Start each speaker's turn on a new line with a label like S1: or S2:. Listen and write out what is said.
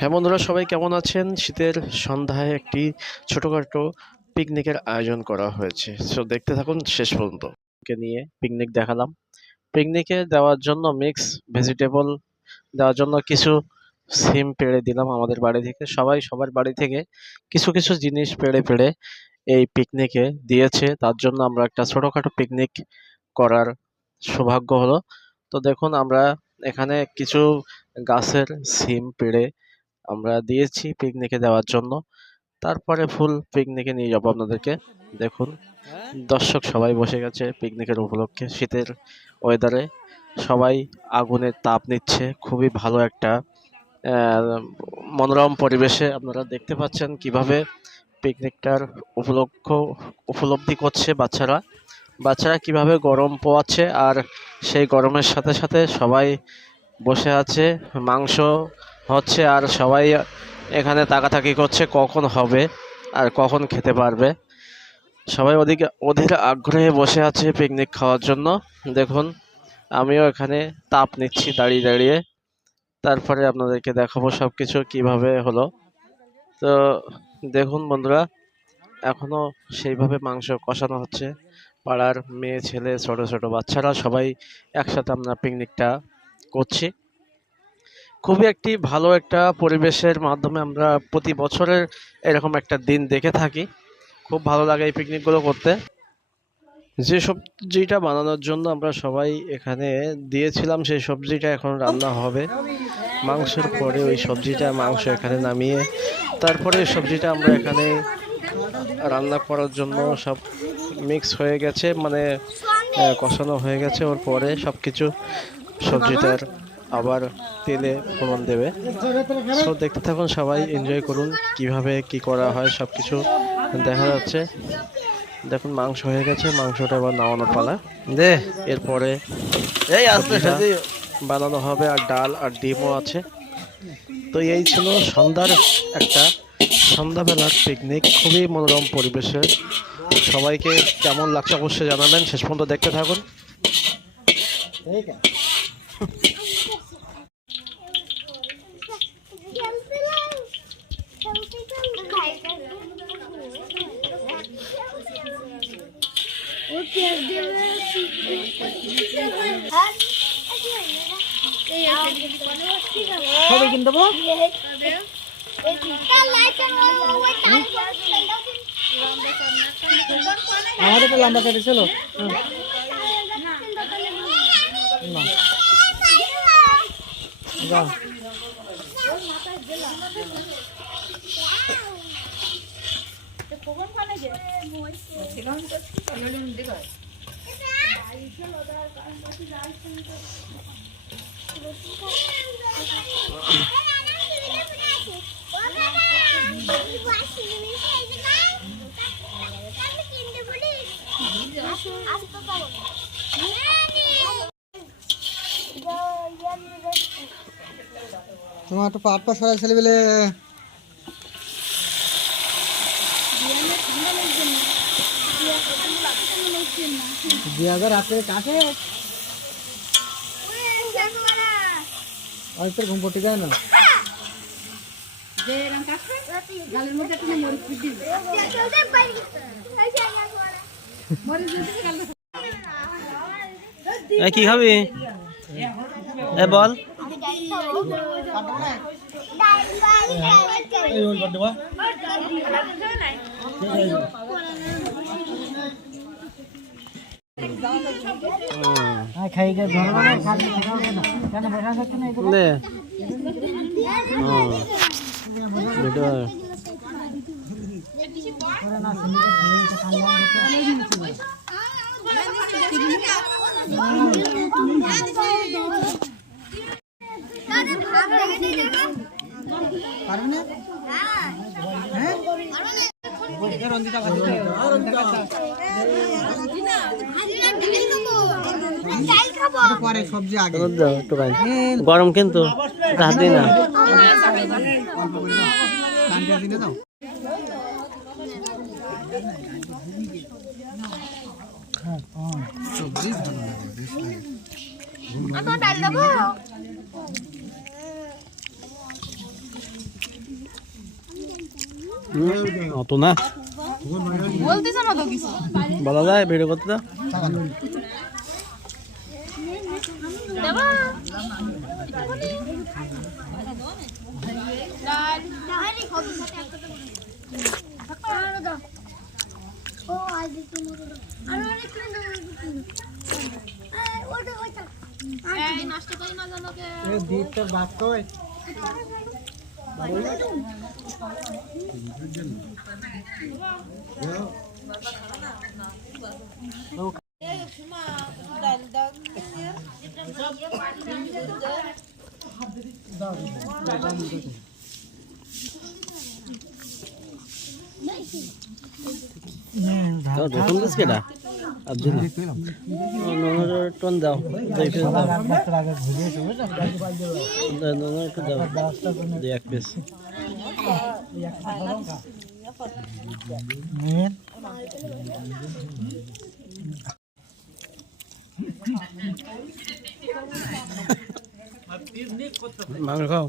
S1: হ্যাঁ বন্ধুরা, সবাই কেমন আছেন? শীতের সন্ধ্যায় একটি ছোটোখাটো পিকনিকের আয়োজন করা হয়েছে। সো দেখতে থাকুন শেষ পর্যন্ত। নিয়ে পিকনিক দেখালাম। পিকনিকে দেওয়ার জন্য মিক্স ভেজিটেবল দেওয়ার জন্য কিছু সিম পেড়ে দিলাম আমাদের বাড়ি থেকে। সবাই সবার বাড়ি থেকে কিছু কিছু জিনিস পেড়ে পেড়ে এই পিকনিকে দিয়েছে। তার জন্য আমরা একটা ছোটোখাটো পিকনিক করার সৌভাগ্য হলো। তো দেখুন, আমরা এখানে কিছু গাছের সিম পেড়ে আমরা দিয়েছি পিকনিকে দেওয়ার জন্য। তারপরে ফুল পিকনিকে নিয়ে যাব আপনাদেরকে। দেখুন, দর্শক সবাই বসে গেছে পিকনিকের উপলক্ষে শীতের ওয়েদারে সবাই আগুনের তাপ নিচ্ছে, খুবই ভালো একটা মনোরম পরিবেশে আপনারা দেখতে পাচ্ছেন কীভাবে পিকনিকটার উপলক্ষ, উপলব্ধি করছে বাচ্চারা। বাচ্চারা কীভাবে গরম পোয়াচ্ছে আর সেই গরমের সাথে সাথে সবাই বসে আছে, মাংস হচ্ছে আর সবাই এখানে তাকাতাকি করছে কখন হবে আর কখন খেতে পারবে। সবাই ওদিকে অধীর আগ্রহে বসে আছে পিকনিক খাওয়ার জন্য। দেখুন, আমিও এখানে তাপ নিচ্ছি দাঁড়িয়ে দাঁড়িয়ে। তারপরে আপনাদেরকে দেখাবো সব কিছু কীভাবে হলো। তো দেখুন বন্ধুরা এখনও সেইভাবে মাংস কষানো হচ্ছে। পাড়ার মেয়ে, ছেলে, ছোট ছোট বাচ্চারা সবাই একসাথে আমরা পিকনিকটা করছি। খুবই একটি ভালো একটা পরিবেশের মাধ্যমে আমরা প্রতি বছরের এরকম একটা দিন দেখে থাকি। খুব ভালো লাগে এই পিকনিকগুলো করতে। যে সবজিটা বানানোর জন্য আমরা সবাই এখানে দিয়েছিলাম, সেই সবজিটা এখন রান্না হবে। মাংসের পরে ওই সবজিটা, মাংস এখানে নামিয়ে তারপরে সবজিটা আমরা এখানে রান্না করার জন্য সব মিক্স হয়ে গেছে মানে কষানো হয়ে গেছে। ওর পরে সব কিছু সবজিটার আবার তেলে ফোড়ন দেবে। সো দেখতে থাকুন সবাই এনজয় করুন কীভাবে কি করা হয় সব কিছু দেখা যাচ্ছে। দেখুন মাংস হয়ে গেছে মাংসটা এবার নামানোর পালা। দে। এরপরে
S2: এই আসতে সাথে
S1: বানানো হবে আর ডাল আর ডিমও আছে। তো এই ছিল সন্ধ্যার একটা সন্ধ্যাবেলার পিকনিক খুবই মনোরম পরিবেশে সবাইকে কেমন লাগছে অবশ্যই জানাবেন। শেষ পর্যন্ত দেখতে থাকুন।
S2: সবাই কিনতে দেবো আমাদের তো লম্বা কেটে ছিল যাও। তোমার একটু পাট পা সরাই ছেলে দুই হাজার রাত্রে কাছে হয়তো ঘুম পড়তে যায় না?
S1: কি খাবি? এ বল।
S2: ধরবে না খালি খাওয়া না কেন দেখা যাচ্ছে না এগুলো
S1: দে হুম ভিডিও
S2: পারবে না হ্যাঁ রঞ্জিতা ভাজি রঞ্জিতা পরে সবজি আগে
S1: দাও একটু ভাই গরম কিন্তু দিই না
S3: অত না।
S4: বলতেছে না তো কিছু?
S3: বলা যায় ভিডিও করতে দাও।
S4: নষ্ট করি না জানো কে
S5: দ্বীপ বাপ কই?
S3: তো দেখুন দিস কেটা আব্দুল ননর টন দাও। দেখতে দাও। একটু দাও। এক পিস মাংস খাও।